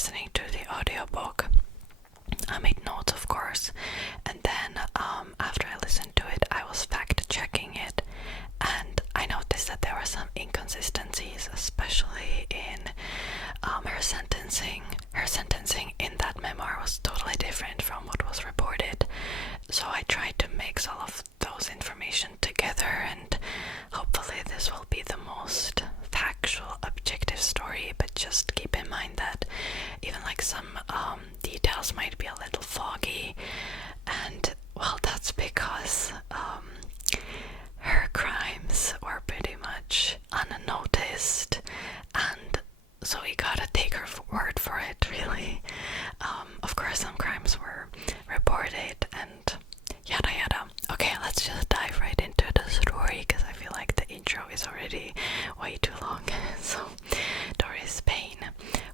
listening to the audiobook. I made notes, of course, and then after I listened to it, I was fact-checking it, and I noticed that there were some inconsistencies, especially in her sentencing. Her sentencing in that memoir was totally different from what was reported, so I tried to mix all of those information together, and hopefully this will be the most factual, objective story. But just keep in mind that even like some details might be a little foggy, and well, that's because her crimes were pretty much unnoticed, and so we gotta take her word for it, really. Of course, some crimes were reported and yada yada. Okay, let's just dive right into the story, because I feel like the intro is already way too long. So, Doris Payne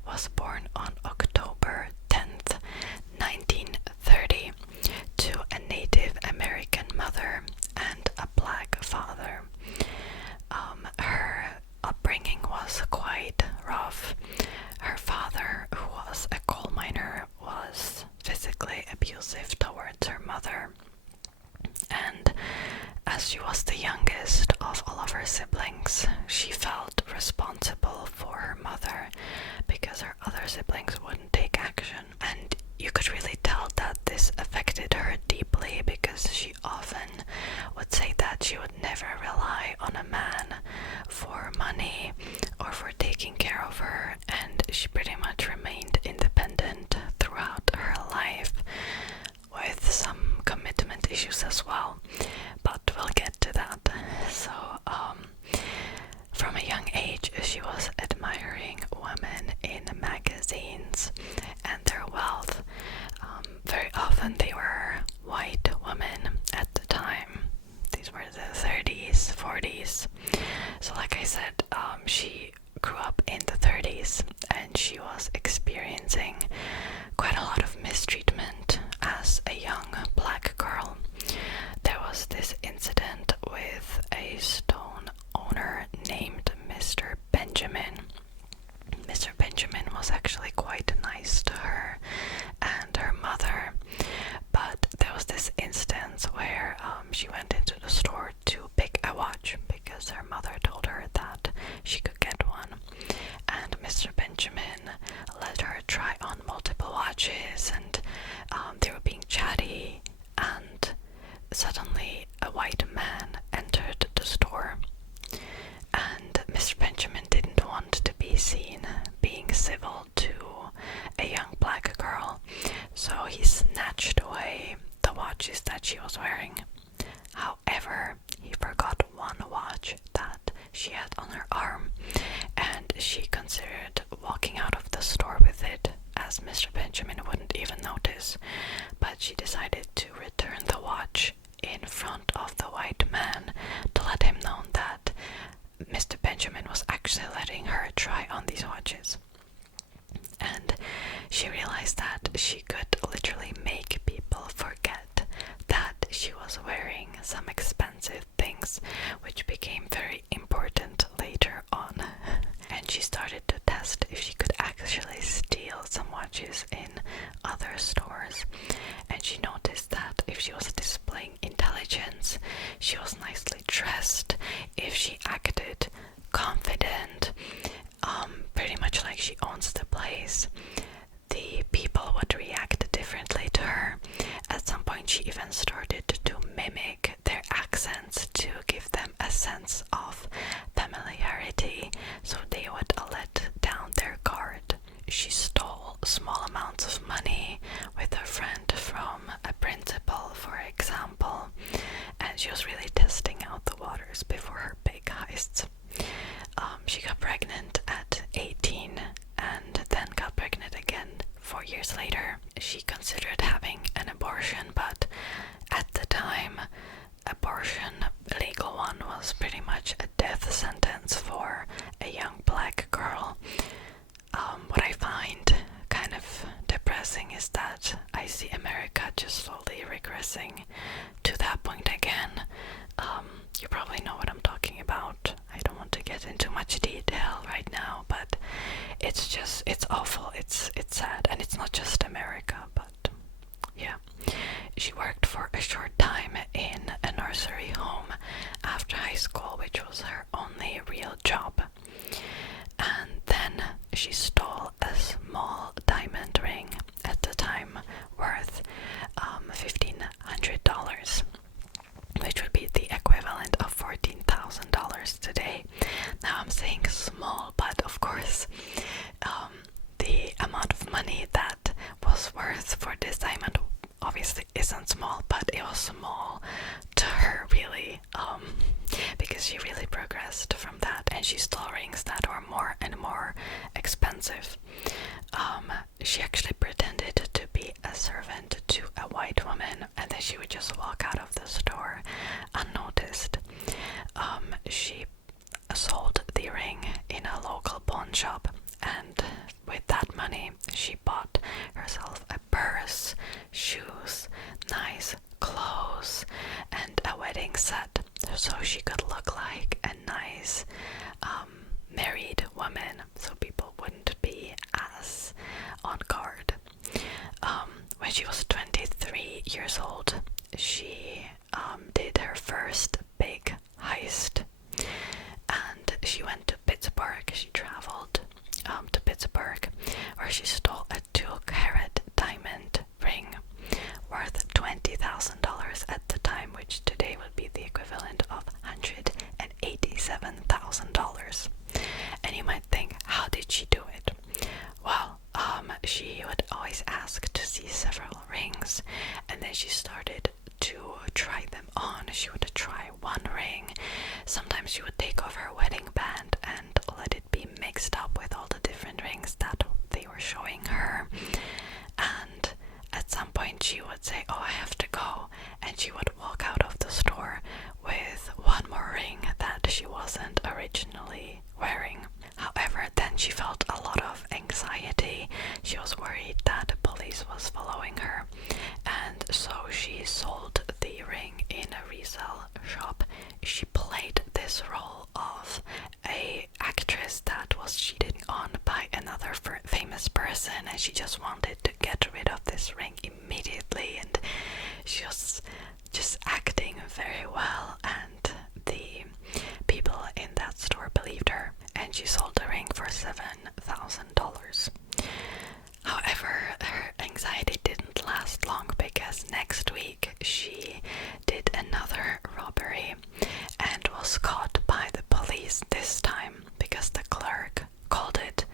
was born on October 10th, 1930, to a Native American mother and a black father. Her upbringing was quite rough. Her father, who was a coal miner, was physically abusive towards her mother, and as she was the youngest of all of her siblings, she felt responsible for her mother because her other siblings wouldn't take action. And you could really tell that this affected her deeply, because she often would say that she would never rely on a man for money or for taking care of her, and she pretty much remained independent throughout her life, with some commitment issues as well, but we'll get to that. So, from a young age, she was admiring women in magazines and their wealth. Very often they were white women at the time. These were the 30s, 40s. So like I said, she grew up in the 30s, and she was experiencing quite a lot of mistreatment as a young black girl. There was this incident with a stone owner named Mr. Benjamin. Mr. Benjamin was actually quite nice to her and her mother, but there was this instance where she went into the store to pick a watch because her mother told her that she could get one, and Mr. Benjamin let her try on multiple watches, and they were being chatty, and suddenly a white man entered the store, and Mr. Benjamin didn't want to be seen being civil to a young black girl, so he snatched away the watches that she was wearing. However, he forgot one watch that she had on her arm, and she considered walking out of the store with it, as Mr. Benjamin wouldn't even notice, but she decided to return the watch in front of the white man to let him know that Mr. Benjamin was actually letting her try on these watches. And she realized that she could literally make people forget that she was wearing some expensive things, which became very important later on. And she started to test if she could actually steal some watches in other stores. And she noticed that if she was displaying intelligence, she was nicely dressed, if she acted confident, pretty much like she owns the place, the people would react differently to her. At some point she even started to mimic their accents to give them a sense of familiarity, so they would let down their guard. She stole small amounts of money with a friend from a principal, for example, and she was really testing out the waters before her big heists. She got pregnant at 18 and then got pregnant again 4 years later. She considered having an abortion, but at the time, abortion, a legal one, was pretty much a death sentence for a young black girl. What I find kind of depressing is that I see America just slowly regressing to that point again. You probably know what I'm talking about. I don't want to get into much detail right now, but it's awful. It's sad. And it's not just America, but yeah. She worked for a short time in a nursery home after high school, which was her only real job. And then she stole a small diamond ring, at the time worth $1,500, which would be the equivalent of $14,000 today. Now I'm saying small, but of course the amount of money that was worth for this diamond obviously isn't small, but it was small to her, really, because she really progressed from that, and she stole rings that were more and more expensive. She actually pretended to be a servant to a white woman, and then she would just walk out of the store unnoticed. She sold the ring in a local pawn shop, and with that money she bought herself a purse, shoes, nice clothes, and a wedding set, so she could look like a nice married woman, so people wouldn't be as on guard. When she was 23 years old, she did her first big heist, and she went to Pittsburgh. She traveled to Pittsburgh, where she stole a 2-carat diamond ring worth $20,000 at the time, which today would be the equivalent of $187,000. And you might think, how did she do it? Well, she would always ask to see several rings, and then she started to try them on. She would try one ring. Sometimes she would take off her wedding band and let it be mixed up with all the different rings that they were showing her. And at some point she would say, "Oh, I have to go," and she would walk out of the store with one more ring that she wasn't originally wearing. However, then she felt a lot of anxiety. She was worried that the police was following her, and so she sold the ring in a resale shop. She played this role of a actress that was cheated on by another famous person, and she just wanted to get rid of this ring immediately, and she was just acting very well, and the people in that store believed her, and she sold the ring for $7,000. However, her anxiety didn't last long, because next week she did another robbery and was caught by the police this time because the clerk called it.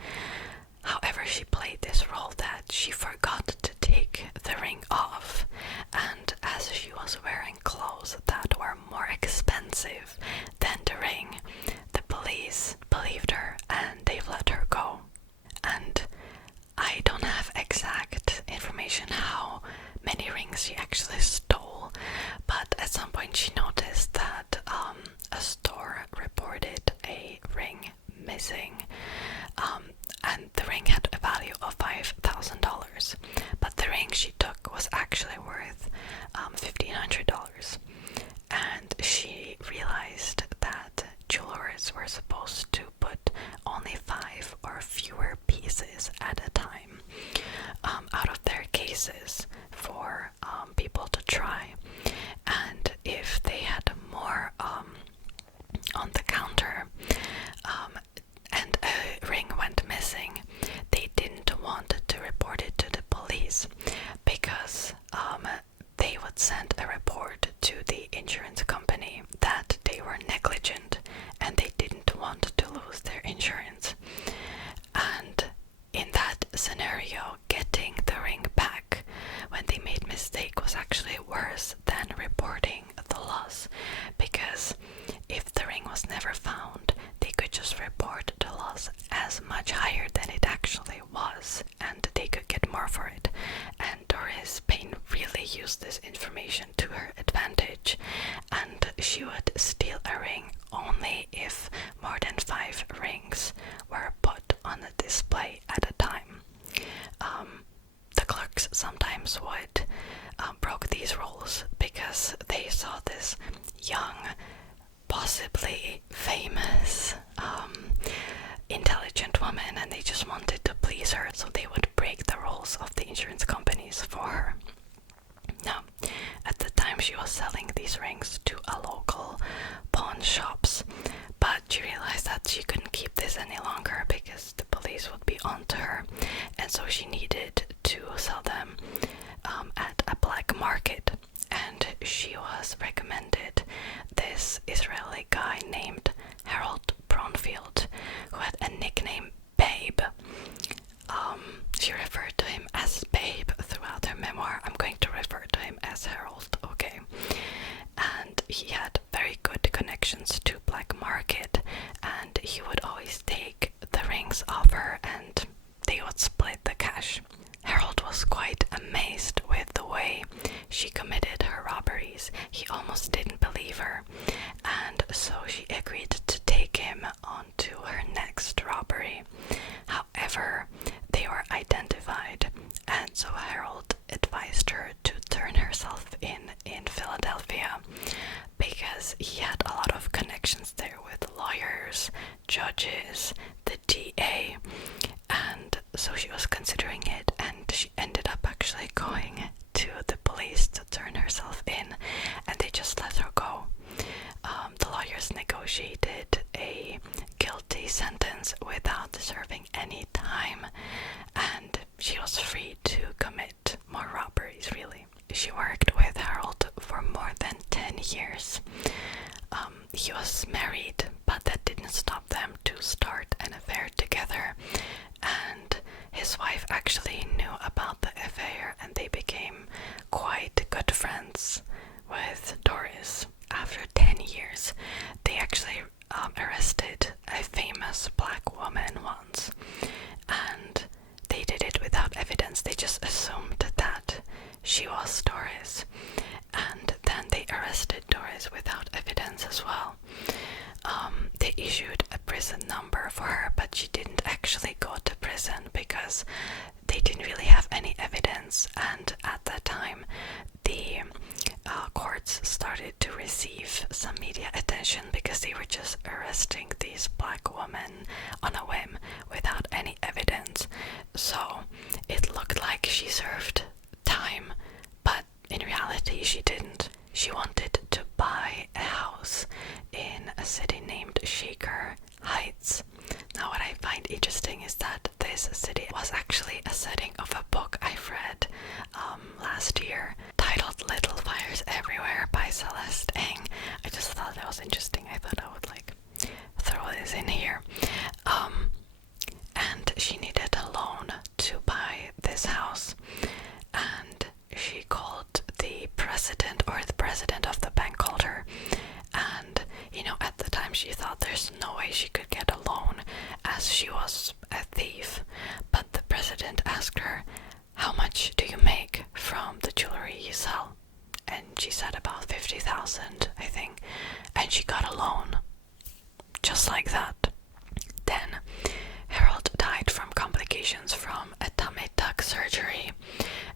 However, she played this role that she forgot to take the ring off, and as she was wearing clothes that were more expensive than the ring, the police believed her and they let her go. And I don't have exact information how many rings she actually stole, but at some point she noticed that a store reported a ring missing, and the ring had a value of $5,000, but the ring she took was actually worth $1,500, and she realized that jewelers were supposed to put only 5 or fewer pieces at a time out of their cases for people to try, and if they had more on the counter and a ring went missing, they didn't want to report it to the police, because they would send a report to the insurance company that they were negligent and they didn't want to lose their insurance. And in that scenario, getting the ring back when they made mistake was actually worse than reporting the loss, because if the ring was never found, they could just report the loss as much higher than it actually was, and they could get more for it. And Doris Payne really used this information to her advantage, and she would steal a ring only if more than 5 rings were put on a display at a time. The clerks sometimes would broke these rules because they saw this young, possibly famous, intelligent woman, and they just wanted to please her, so they would break the rules of the insurance companies for her. Now, at the time she was selling these rings to a local pawn shops, but she realized that she couldn't keep this any longer because the police would be onto her, and so she needed to sell them at a black market. And she was recommended this Israeli guy named Harold Bronfield, who had a nickname Babe. She referred to him as Babe throughout her memoir. I'm going to refer to him as Harold, okay? And he had very good connections to black market, and he would always take the rings off her and they would split the cash. Harold was quite amazed with the way she committed her robberies. He almost didn't believe her, and so she agreed to take him on to her next robbery. However, they were identified, and so Harold advised her to turn herself in Philadelphia because he had a lot of connections there with lawyers, judges, the DA, and so she was considering it, and she ended up actually going to the police to turn herself in, and they just let her go. The lawyers negotiated a guilty sentence without serving any time, and she was free to commit more robberies, really. She worked with Harold for more than 10 years. He was married, but that didn't stop them to start an affair together, and his wife actually knew about the affair, and they became quite good friends with Doris. After 10 years, they actually arrested a famous black woman once, and they did it without evidence. They just assumed that she was Doris, and then they arrested Doris without evidence as well. They issued a prison number for her, but she didn't actually go to prison because they didn't really have any evidence, and at that time the courts started to receive some media attention because they were just arresting these black women on a whim without any evidence. So it looked like she served time, but in reality she didn't. She wanted to buy a house in a city named Shaker Heights. Now what I find interesting is that this city was actually a setting of a book I've read last year titled Little Fires Everywhere by Celeste Ng. I just thought that was interesting. I thought I would throw this in here. And she needed a loan to buy this house, and she called the president of the bank called her, and at the time she thought there's no way she could get a loan as she was a thief, but the president asked her, how much do you make from the jewelry you sell? And she said about 50,000, I think, and she got a loan just like that. Then Harold died from complications from a tummy tuck surgery,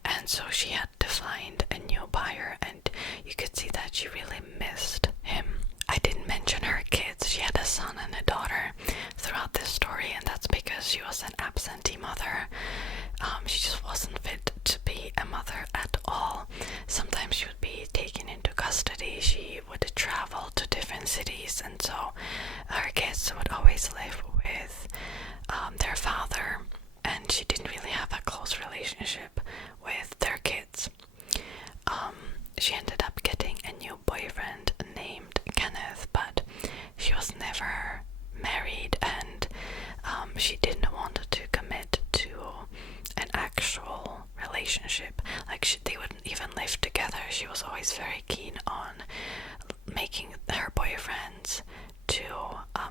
and so she had to find a new buyer, and you could see that she really missed him. I didn't mention her kids. She had a son and a daughter throughout this story, and that's because she was an absentee mother. She just wasn't fit to be a mother at all. Sometimes she would be taken into custody. She would travel to different cities, and so her kids would always live with their father, and she didn't really have a close relationship with their kids. She ended up getting a new boyfriend named Kenneth, but she was never married, and she didn't want to commit to an actual relationship. They wouldn't even live together. She was always very keen on making her boyfriends to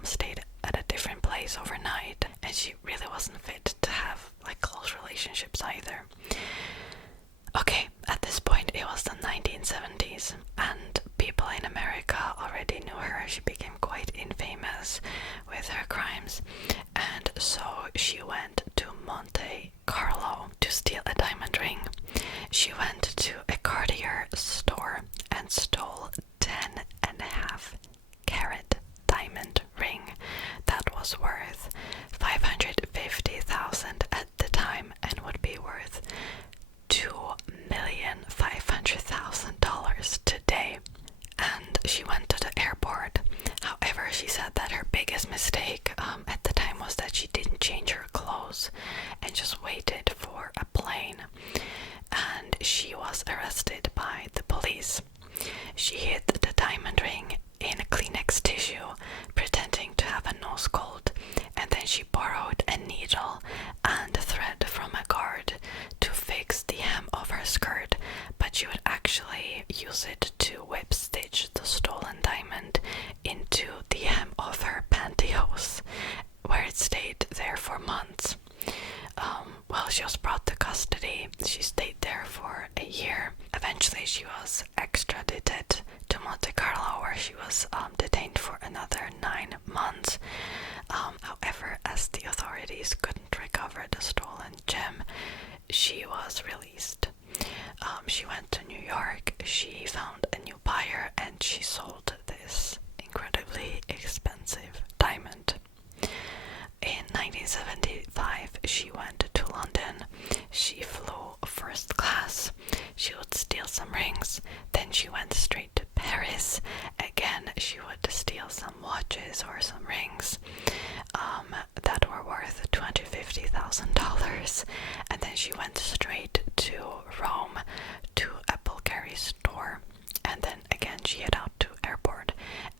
stay at a different place overnight, and she really wasn't fit to have close relationships either. Okay, at this point it was the 1970s, and people in America already knew her. She became quite infamous with her crimes, and so she went to Monte Carlo to steal a diamond ring. She went to a Cartier store, and custody. She stayed there for a year. Eventually she was extradited to Monte Carlo, where she was detained for another 9 months. However, as the authorities couldn't recover the stolen gem, she was released. She went to New York, she found a new buyer, and she sold this incredibly expensive diamond. In 1975, she went to London. She flew first class. She would steal some rings. Then she went straight to Paris. Again, she would steal some watches or some rings that were worth $250,000. And then she went straight to Rome to a Bulgari store. And then again, she headed out to airport.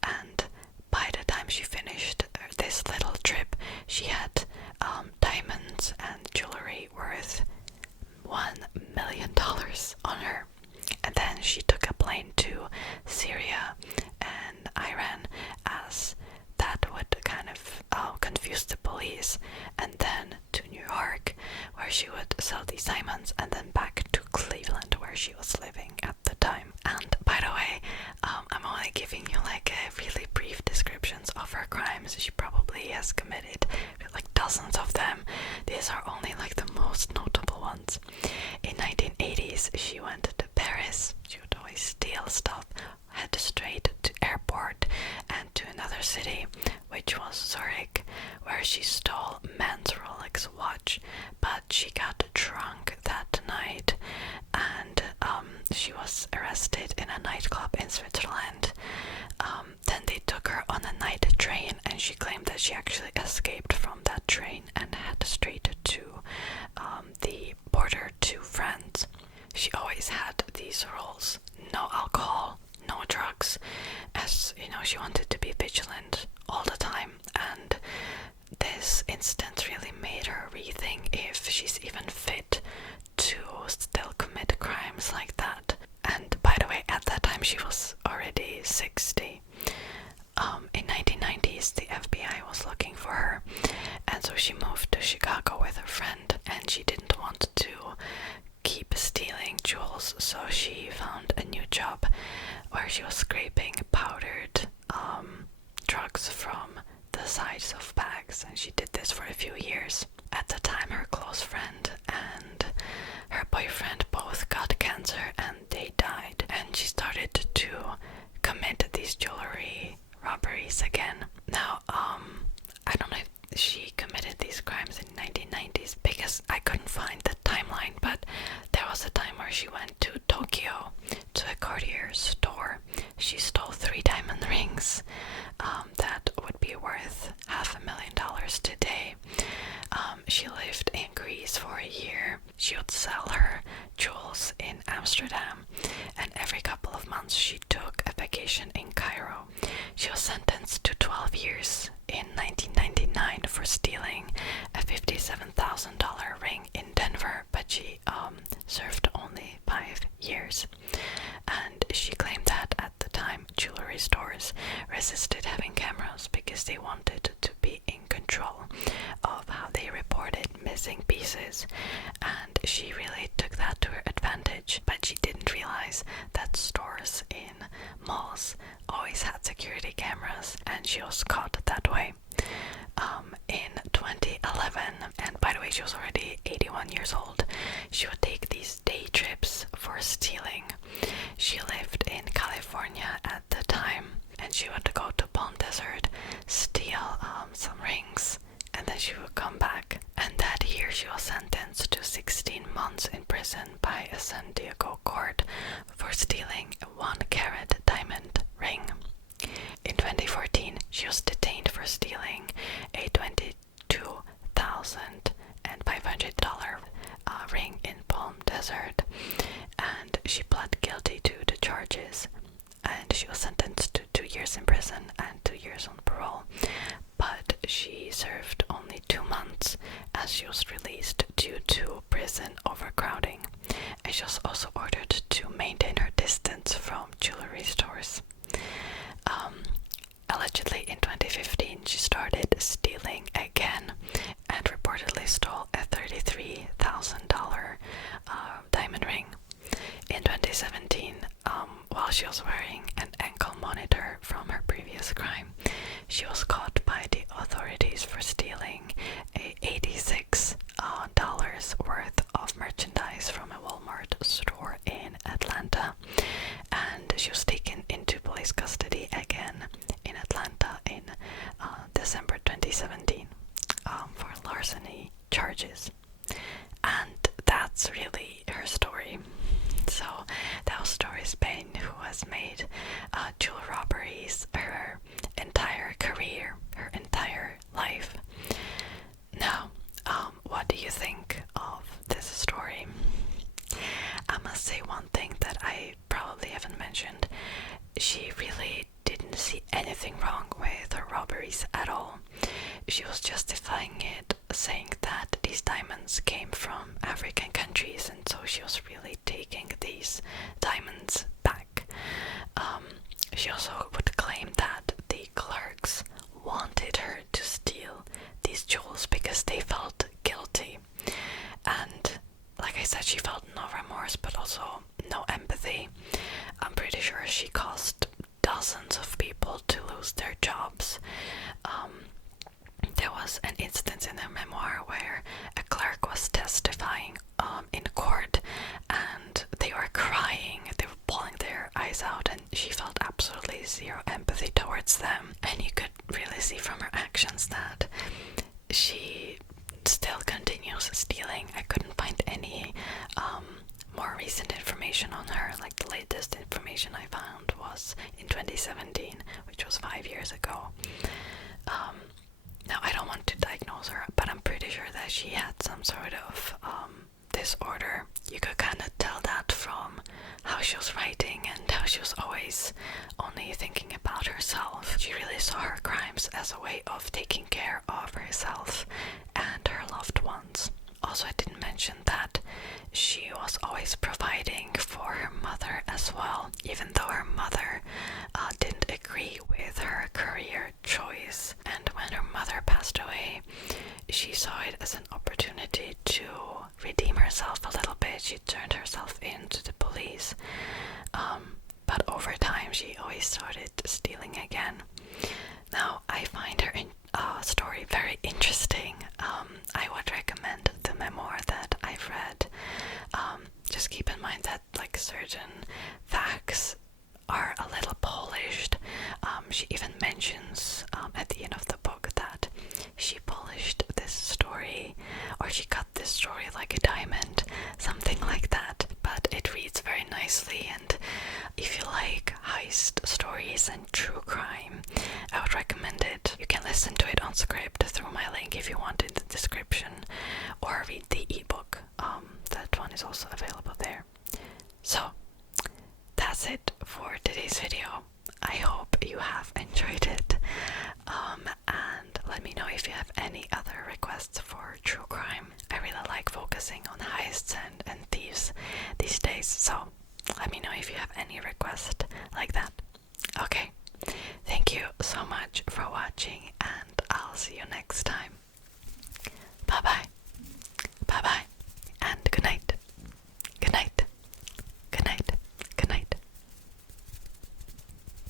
And by the time she finished this little trip, she had diamonds and jewelry worth $1 million on her. And then she took a plane to Syria and Iran, as that would kind of confuse the police, and then to New York, where she would sell these diamonds, and then back to Cleveland, where she was living at the time. And by the way, I'm only giving you like a really brief descriptions of her crimes. She probably has committed like dozens of them. These are only like the most notable ones. In 1980s, she went to Paris. She would always steal stuff, head straight to airport and to another city, which was Zurich, where she stole men's Rolex watch, but she got drunk that night, and she was arrested in a nightclub in Switzerland. Then they took her on a night train, and she claimed that she actually escaped from that train and head straight to the border to France. She always had these rules: no alcohol, no drugs, as you know, she wanted to be vigilant all the time. And this instance really made her rethink if she's even fit to still commit crimes like that. And by the way, at that time she was already 60. In 1990s, the FBI was looking for her, and so she moved to Chicago with her friend, and she didn't want to keep stealing jewels, so she found a new job where she was scraping powdered drugs from the sides of bags, and she did this for a few years. At the time, her close friend and her boyfriend both got cancer and they died, and she started to commit these jewelry robberies again. Now, I don't know if she committed these crimes in 1990s because I couldn't find the timeline, but there was a time where she went to Tokyo to a Cartier store. She stole 3 diamond rings that would be worth $500,000 today. She lived in Greece for a year. She would sell her jewels in Amsterdam, and every couple of months she took a vacation in Cairo. She was sentenced to 12 years in 1999 for stealing a $57,000 ring in Denver, but she served only 5 years. And she claimed that at the time jewelry stores resisted having cameras because they wanted to be in control of how they reported missing pieces, and she really took that to her advantage. But she didn't realize that stores in malls always had security cameras, and she was caught that way. In 2011, and by the way, she was already 81 years old, she would take these day trips for stealing. She lived in California at the time, and she would go to Palm Desert, steal some rings, and then she would come back. And that year she was sentenced to 16 months in prison by a San Diego court for stealing a 1-carat diamond ring. In 2014, she was detained for stealing a $22,500 ring in Palm Desert, and she pled guilty to the charges, and she was sentenced to 2 years in prison and 2 years on parole. But she served only 2 months, as she was released due to prison overcrowding, and she was also ordered to maintain her distance from jewelry stores. Allegedly in 2015 she started stealing again and reportedly stole a $33,000 she was wearing an ankle monitor from her previous crime. She was caught by the authorities for stealing a $86 worth of merchandise from a Walmart store in Atlanta, and she was taken into police custody again in Atlanta in December 2017 for larceny charges. And that's really her story. So that was Doris Payne, who has made jewel robberies her entire career, her entire life. Now, what do you think of this story? I must say one thing that I probably haven't mentioned. She really didn't see anything wrong with her robberies at all. She was justifying it, saying that these diamonds came from African countries, and so she was really taking these diamonds back. She also would claim that the clerks wanted her to steal these jewels because they felt guilty. And like I said, she felt no remorse, but also no empathy. I'm pretty sure she caused dozens of people to lose their jobs. There was an instance in her memoir where a clerk was testifying in court, and they were crying, they were bawling their eyes out, and she felt absolutely zero empathy towards them. And you could really see from her actions that she still continues stealing. I couldn't find any more recent information on her. Like, the latest information I found was in 2017, which was 5 years ago. Now, I don't want to diagnose her, but I'm pretty sure that she had some sort of disorder. You could kind of tell that from how she was writing and how she was always only thinking about herself. She really saw her crimes as a way of taking care of herself and her loved ones. Also, I didn't mention that she was always providing for her mother as well, even though her mother didn't agree with her career choice. And when her mother passed away, she saw it as an opportunity to redeem herself a little bit. She turned herself in to the police. But over time, she always started stealing again. Now, I find her story very interesting. I would recommend the memoir that I've read. Just keep in mind that like certain facts are a little polished. She even mentions at the end of the book that she polished this story, or she cut this story like a diamond, something like that. But it reads very nicely, and if you like heist stories and true crime, I would recommend it. You can listen to it on script through my link if you want in the description, or read the ebook. That one is also available there. So that's it for today's video. I hope you have enjoyed it, and let me know if you have any other requests